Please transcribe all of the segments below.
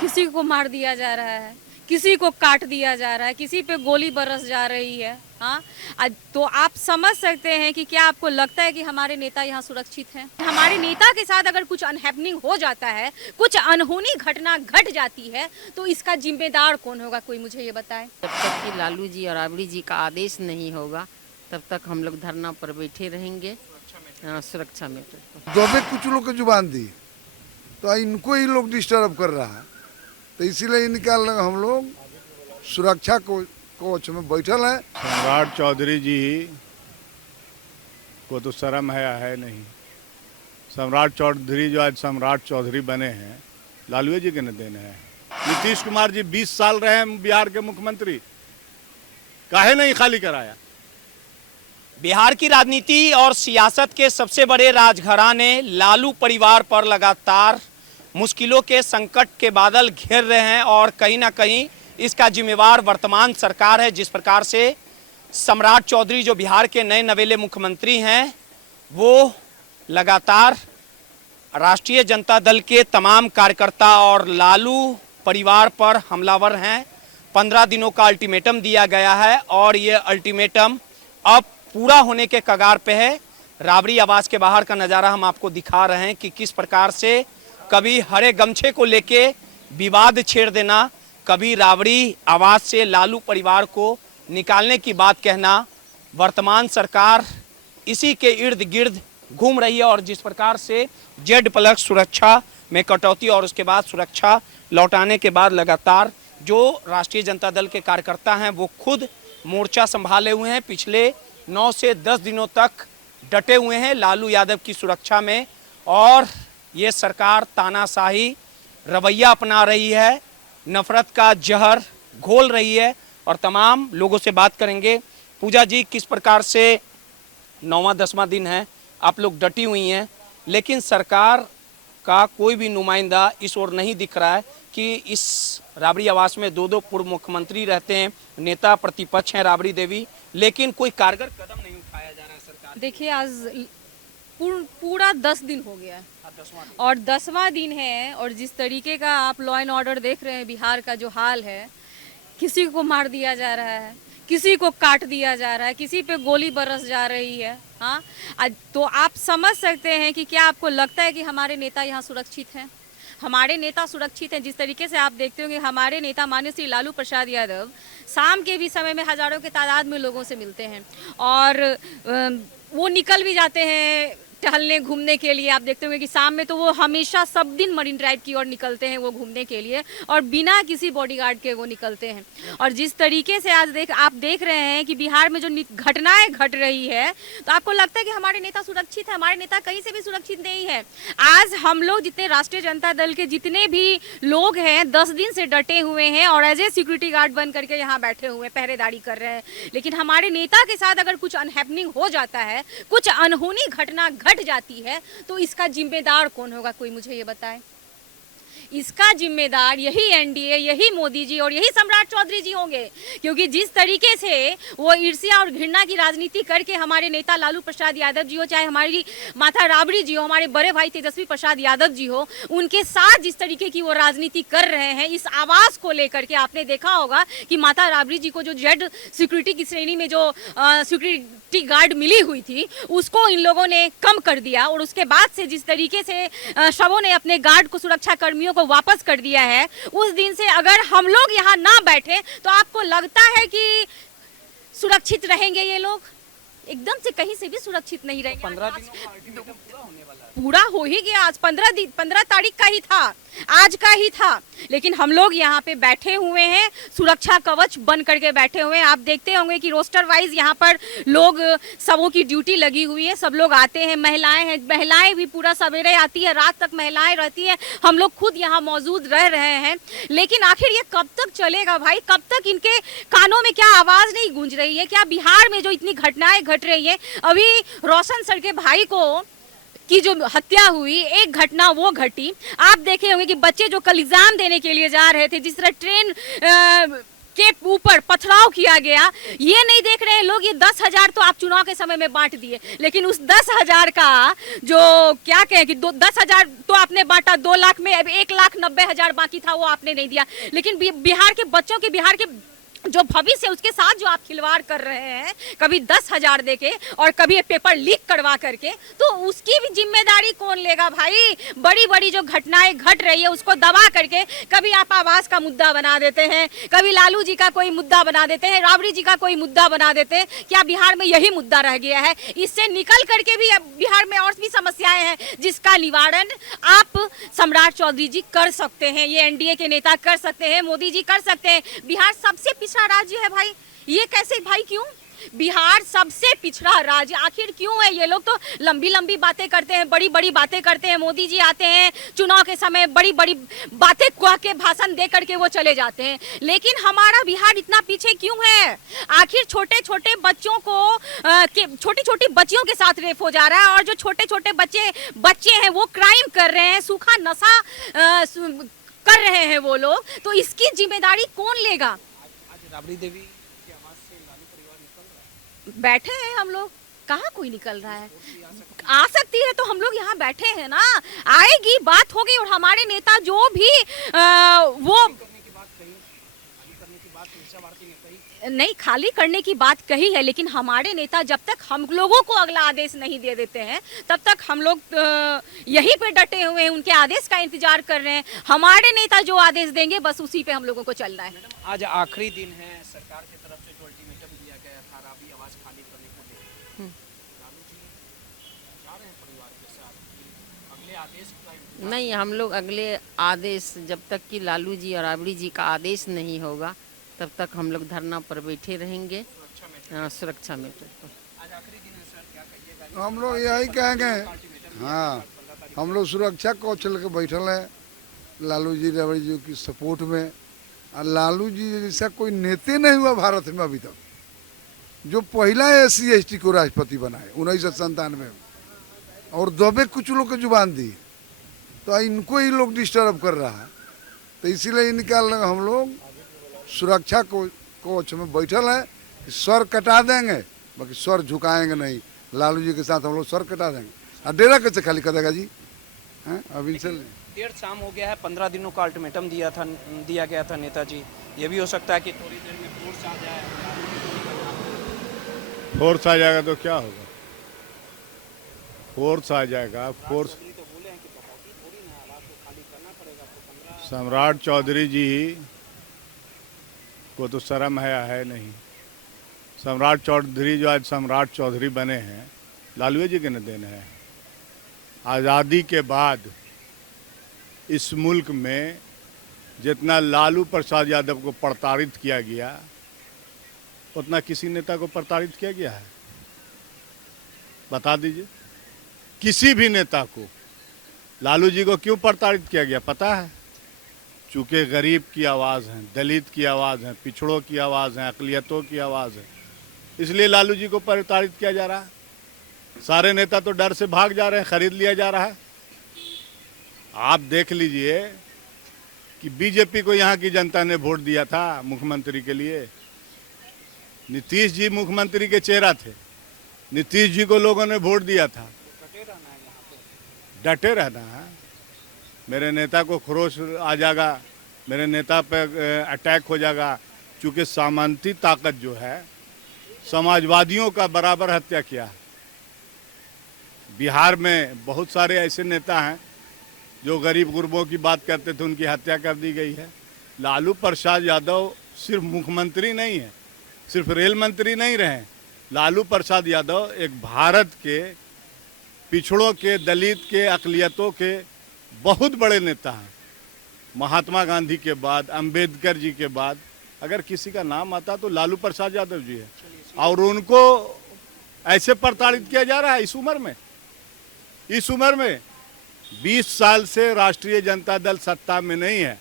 किसी को मार दिया जा रहा है, किसी को काट दिया जा रहा है, किसी पे गोली बरस जा रही है। हाँ, तो आप समझ सकते हैं कि क्या आपको लगता है कि हमारे नेता यहाँ सुरक्षित हैं? हमारे नेता के साथ अगर कुछ अनहैपनिंग हो जाता है, कुछ अनहोनी घटना घट जाती है, तो इसका जिम्मेदार कौन होगा? कोई मुझे ये बताए। जब तक कि लालू जी और राबड़ी जी का आदेश नहीं होगा तब तक हम लोग धरना पर बैठे रहेंगे। सुरक्षा में तो अभी कुछ लोग की जुबान दी तो इनको ही लोग डिस्टर्ब कर रहा है, तो इसीलिए निकाल हम लोग सुरक्षा कोच में बैठल है। सम्राट चौधरी जी को तो शर्म है नहीं। सम्राट चौधरी जो आज सम्राट चौधरी बने हैं, लालू जी के न देने हैं। नीतीश कुमार जी 20 साल रहे हैं बिहार के मुख्यमंत्री, काहे नहीं खाली कराया? बिहार की राजनीति और सियासत के सबसे बड़े राजघराने लालू परिवार पर लगातार मुश्किलों के संकट के बादल घेर रहे हैं और कहीं ना कहीं इसका जिम्मेवार वर्तमान सरकार है। जिस प्रकार से सम्राट चौधरी जो बिहार के नए नवेले मुख्यमंत्री हैं, वो लगातार राष्ट्रीय जनता दल के तमाम कार्यकर्ता और लालू परिवार पर हमलावर हैं। 15 दिनों का अल्टीमेटम दिया गया है और ये अल्टीमेटम अब पूरा होने के कगार पे है। राबड़ी आवास के बाहर का नज़ारा हम आपको दिखा रहे हैं कि किस प्रकार से कभी हरे गमछे को लेके विवाद छेड़ देना, कभी राबड़ी आवास से लालू परिवार को निकालने की बात कहना। वर्तमान सरकार इसी के इर्द गिर्द घूम रही है और जिस प्रकार से Z+ सुरक्षा में कटौती और उसके बाद सुरक्षा लौटाने के बाद लगातार जो राष्ट्रीय जनता दल के कार्यकर्ता हैं वो खुद मोर्चा संभाले हुए हैं। पिछले 9 से 10 दिनों तक डटे हुए हैं लालू यादव की सुरक्षा में और ये सरकार तानाशाही रवैया अपना रही है, नफरत का जहर घोल रही है और तमाम लोगों से बात करेंगे। पूजा जी, किस प्रकार से 9वां 10वां दिन है, आप लोग डटी हुई हैं, लेकिन सरकार का कोई भी नुमाइंदा इस ओर नहीं दिख रहा है कि इस राबड़ी आवास में 2 पूर्व मुख्यमंत्री रहते हैं, नेता प्रतिपक्ष हैं राबड़ी देवी, लेकिन कोई कारगर कदम नहीं उठाया जा रहा है सरकार। देखिए, आज पूरा 10 दिन हो गया है और 10वां दिन है और जिस तरीके का आप लॉ एंड ऑर्डर देख रहे हैं बिहार का जो हाल है, किसी को मार दिया जा रहा है, किसी को काट दिया जा रहा है, किसी पे गोली बरस जा रही है। हाँ, तो आप समझ सकते हैं कि क्या आपको लगता है कि हमारे नेता यहाँ सुरक्षित हैं? हमारे नेता सुरक्षित हैं। जिस तरीके से आप देखते होंगे, हमारे नेता माननीय श्री लालू प्रसाद यादव शाम के भी समय में हजारों के तादाद में लोगों से मिलते हैं और वो निकल भी जाते हैं टहलने घूमने के लिए। आप देखते होंगे कि शाम में तो वो हमेशा सब दिन मरीन ड्राइव की ओर निकलते हैं वो घूमने के लिए और बिना किसी बॉडीगार्ड के वो निकलते हैं। और जिस तरीके से आज आप देख रहे हैं कि बिहार में जो घटनाएं घट रही है, तो आपको लगता है कि हमारे नेता सुरक्षित है? हमारे नेता कहीं से भी सुरक्षित नहीं है। आज हम लोग जितने राष्ट्रीय जनता दल के जितने भी लोग हैं 10 दिन से डटे हुए हैं और एज ए सिक्योरिटी गार्ड बन करके यहाँ बैठे हुए हैं, पहरेदारी कर रहे हैं, लेकिन हमारे नेता के साथ अगर कुछ अनहैपनिंग हो जाता है, कुछ अनहोनी घटना घट जाती है, तो इसका जिम्मेदार कौन होगा? कोई मुझे ये बताए। इसका जिम्मेदार यही एनडीए, यही मोदी जी और यही सम्राट चौधरी जी होंगे, क्योंकि जिस तरीके से वो ईर्ष्या और घृणा की राजनीति करके हमारे नेता लालू प्रसाद यादव जी हो, चाहे हमारी माता राबड़ी जी हो, हमारे बड़े भाई तेजस्वी प्रसाद यादव जी हो, उनके साथ जिस तरीके की वो राजनीति कर रहे हैं, इस आवास को लेकर के आपने देखा होगा कि माता राबड़ी जी को जो Z सिक्योरिटी की श्रेणी में जो सिक्योरिटी गार्ड मिली हुई थी, उसको इन लोगों ने कम कर दिया और उसके बाद से जिस तरीके से सबों ने अपने गार्ड को, सुरक्षा कर्मियों को वापस कर दिया है, उस दिन से अगर हम लोग यहाँ ना बैठे तो आपको लगता है कि सुरक्षित रहेंगे ये लोग? एकदम से कहीं से भी सुरक्षित नहीं रहेंगे। 15 दिनों का अल्टीमेटम पूरा होने वाला है। पूरा हो ही गया। आज 15 तारीख का ही था, आज का ही था, लेकिन हम लोग यहाँ पे बैठे हुए हैं, सुरक्षा कवच बन करके बैठे हुए हैं। आप देखते होंगे कि रोस्टर वाइज यहाँ पर लोग, सबों की ड्यूटी लगी हुई है, सब लोग आते हैं, महिलाएं हैं, महिलाएं भी पूरा सवेरे आती है, रात तक महिलाएं रहती है, हम लोग खुद यहाँ मौजूद रह रहे हैं। लेकिन आखिर ये कब तक चलेगा भाई? कब तक इनके कानों में क्या आवाज नहीं गूंज रही है? क्या बिहार में जो इतनी घटनाएं घट रही है, अभी रोशन सर के भाई को की जो हत्या हुई, एक घटना वो घटी। आप देखे होंगे कि बच्चे जो कल एग्जाम देने के लिए जा रहे थे, जिस तरह ट्रेन के ऊपर पथराव किया गया। ये नहीं देख रहे हैं लोग, ये 10,000 तो आप चुनाव के समय में बांट दिए, लेकिन उस 10,000 का जो क्या कहें कि 10,000 तो आपने बांटा, 2 लाख में अब 1,90,000 बाकी था वो आपने नहीं दिया। लेकिन बिहार के बच्चों के, बिहार के जो भविष्य है उसके साथ जो आप खिलवाड़ कर रहे हैं, कभी 10,000 देके और कभी ये पेपर लीक करवा करके, तो उसकी भी जिम्मेदारी कौन लेगा भाई? बड़ी बड़ी जो घटनाएं घट रही है उसको दबा करके कभी आप आवास का मुद्दा बना देते हैं, कभी लालू जी का कोई मुद्दा बना देते हैं, राबड़ी जी का कोई मुद्दा बना देते हैं। क्या बिहार में यही मुद्दा रह गया है? इससे निकल करके भी बिहार में और भी समस्याएं हैं जिसका निवारण आप सम्राट चौधरी जी कर सकते हैं, ये एनडीए के नेता कर सकते हैं, मोदी जी कर सकते हैं। बिहार सबसे पिछड़ा राज्य है भाई, ये कैसे भाई? क्यों बिहार सबसे पिछड़ा राज्य आखिर क्यों है? ये लोग तो लंबी लंबी बातें करते हैं, बड़ी बड़ी बातें करते हैं। मोदी जी आते हैं चुनाव के समय, बड़ी बड़ी बातें कह के भाषण दे करके वो चले जाते हैं, लेकिन हमारा बिहार इतना पीछे क्यों है? आखिर छोटे छोटे बच्चों को छोटी छोटी बच्चियों के साथ रेप हो जा रहा है, और जो छोटे छोटे बच्चे हैं वो क्राइम कर रहे हैं, सूखा नशा कर रहे हैं वो लोग, तो इसकी जिम्मेदारी कौन लेगा? राबड़ी देवी की आवाज से लालू परिवार निकल रहा है। बैठे हैं हम लोग, कहाँ कोई निकल रहा है? आ सकती है तो हम लोग यहाँ बैठे हैं ना, आएगी, बात होगी, और हमारे नेता जो भी वो नहीं खाली करने की बात कही है, लेकिन हमारे नेता जब तक हम लोगों को अगला आदेश नहीं दे देते हैं तब तक हम लोग यहीं पे डटे हुए हैं, उनके आदेश का इंतजार कर रहे हैं। हमारे नेता जो आदेश देंगे बस उसी पे हम लोगों को चलना है। आज आखिरी दिन है, सरकार की तरफ से जो अल्टीमेटम दिया गया था राबड़ी आवाज खाली करने को लेकर, लालू जी जा रहे हैं परिवार के साथ अगले आदेश का? नहीं, हम लोग अगले आदेश, जब तक कि लालू जी और राबड़ी जी का आदेश नहीं होगा तब तक हम लोग धरना पर बैठे रहेंगे। सुरक्षा में आज आखिरी दिन है सर, क्या कहिएगा? हम लोग यही कहेंगे, हाँ, हम लोग सुरक्षा कौशल के बैठल है लालू जी राबड़ी जी की सपोर्ट में। और लालू जी जैसा कोई नेता नहीं हुआ भारत में अभी तक, जो पहला SC/ST को राष्ट्रपति बनाए 1997 में, और दबे कुछ लोग को जुबान दी, तो इनको ही लोग डिस्टर्ब कर रहा है। तो इसीलिए इनका हम लोग सुरक्षा कोच में बैठल है कि सर कटा देंगे, बाकी सर झुकाएंगे नहीं। लालू जी के साथ हम लोग सर कटा देंगे। और डेरा कैसे खाली कर देगा जी? हैं अब इनसे देर शाम हो गया है, 15 दिनों का अल्टीमेटम दिया गया था नेताजी। ये भी हो सकता है कि थोड़ी देर में फोर्स आ जाए। फोर्स आ जाएगा तो क्या होगा? फोर्स आ जाएगा, फोर्स। तो बोले हैं कि बताती थोड़ी ना, आवाज को खाली करना पड़ेगा। तो 15 सम्राट चौधरी जी को तो शर्म है नहीं। सम्राट चौधरी जो आज सम्राट चौधरी बने हैं, लालू जी के न देन है। आज़ादी के बाद इस मुल्क में जितना लालू प्रसाद यादव को प्रताड़ित किया गया, उतना किसी नेता को प्रताड़ित किया गया है? बता दीजिए, किसी भी नेता को। लालू जी को क्यों प्रताड़ित किया गया पता है? चूँकि गरीब की आवाज़ है, दलित की आवाज़ है, पिछड़ों की आवाज़ है, अक़लियतों की आवाज़ है, इसलिए लालू जी को प्रताड़ित किया जा रहा है। सारे नेता तो डर से भाग जा रहे हैं, खरीद लिया जा रहा है। आप देख लीजिए कि बीजेपी को यहाँ की जनता ने वोट दिया था मुख्यमंत्री के लिए। नीतीश जी मुख्यमंत्री के चेहरा थे, नीतीश जी को लोगों ने वोट दिया था। डटे रहना है। मेरे नेता को खरोश आ जाएगा, मेरे नेता पे अटैक हो जाएगा, क्योंकि सामंती ताकत जो है समाजवादियों का बराबर हत्या किया है। बिहार में बहुत सारे ऐसे नेता हैं जो गरीब गुरबों की बात करते थे, उनकी हत्या कर दी गई है। लालू प्रसाद यादव सिर्फ मुख्यमंत्री नहीं है, सिर्फ रेल मंत्री नहीं रहे। लालू प्रसाद यादव एक भारत के पिछड़ों के, दलित के, अक़लियतों के बहुत बड़े नेता हैं। महात्मा गांधी के बाद, अंबेडकर जी के बाद अगर किसी का नाम आता तो लालू प्रसाद यादव जी है। और उनको ऐसे प्रताड़ित किया जा रहा है इस उम्र में। इस उम्र में 20 साल से राष्ट्रीय जनता दल सत्ता में नहीं है,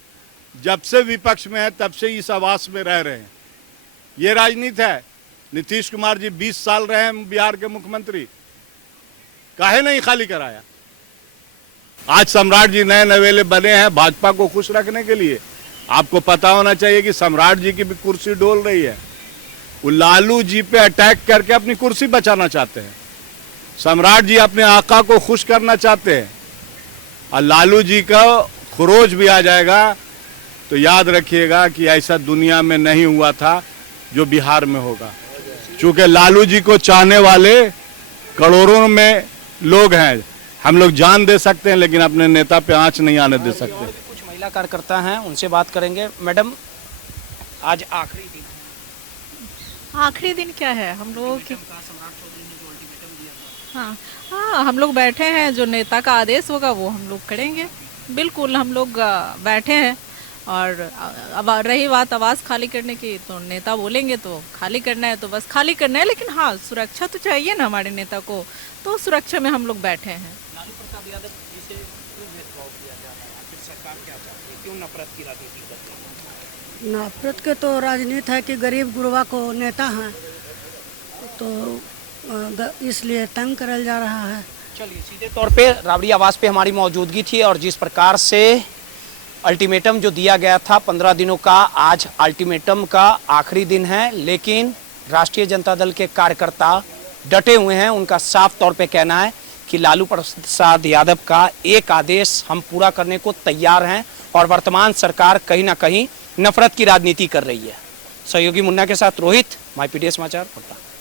जब से विपक्ष में है तब से इस आवास में रह रहे हैं। ये राजनीति है। नीतीश कुमार जी 20 साल रहे हैं बिहार के मुख्यमंत्री, काहे नहीं खाली कराया? आज सम्राट जी नए नवेले बने हैं भाजपा को खुश रखने के लिए, आपको पता होना चाहिए कि सम्राट जी की भी कुर्सी डोल रही है। वो लालू जी पे अटैक करके अपनी कुर्सी बचाना चाहते हैं। सम्राट जी अपने आका को खुश करना चाहते हैं और लालू जी का खरोज भी आ जाएगा तो याद रखिएगा कि ऐसा दुनिया में नहीं हुआ था जो बिहार में होगा। क्योंकि लालू जी को चाहने वाले करोड़ों में लोग हैं। हम लोग जान दे सकते हैं लेकिन अपने नेता पे आंच नहीं आने दे सकते। कुछ महिला कार्यकर्ता हैं, उनसे बात करेंगे। मैडम, आज आखिरी दिन है। आखिरी दिन क्या है हम लोगों की? हाँ हाँ, हम लोग बैठे हैं, जो नेता का आदेश होगा वो हम लोग करेंगे। बिल्कुल, हम लोग बैठे हैं। और अब रही बात आवाज़ खाली करने की, तो नेता बोलेंगे तो खाली करना है तो बस खाली करना है। लेकिन हाँ, सुरक्षा तो चाहिए ना हमारे नेता को, तो सुरक्षा में हम लोग बैठे हैं। लालू प्रसाद यादव जी से क्यों भेदभाव किया जा रहा है? आखिर सरकार क्या चाहती है? क्यों नफरत की राजनीति करती है? नफरत के तो राजनीति है कि गरीब गुरबा को नेता हैं, तो इसलिए तंग करल जा रहा है। चलिए, सीधे तौर पे राबड़ी आवास पे हमारी मौजूदगी थी और जिस प्रकार से अल्टीमेटम जो दिया गया था 15 दिनों का, आज अल्टीमेटम का आखिरी दिन है। लेकिन राष्ट्रीय जनता दल के कार्यकर्ता डटे हुए हैं। उनका साफ तौर पे कहना है कि लालू प्रसाद यादव का एक आदेश हम पूरा करने को तैयार हैं और वर्तमान सरकार कहीं ना कहीं नफरत की राजनीति कर रही है। सहयोगी मुन्ना के साथ रोहित, माई पीडीएस समाचार, पटना।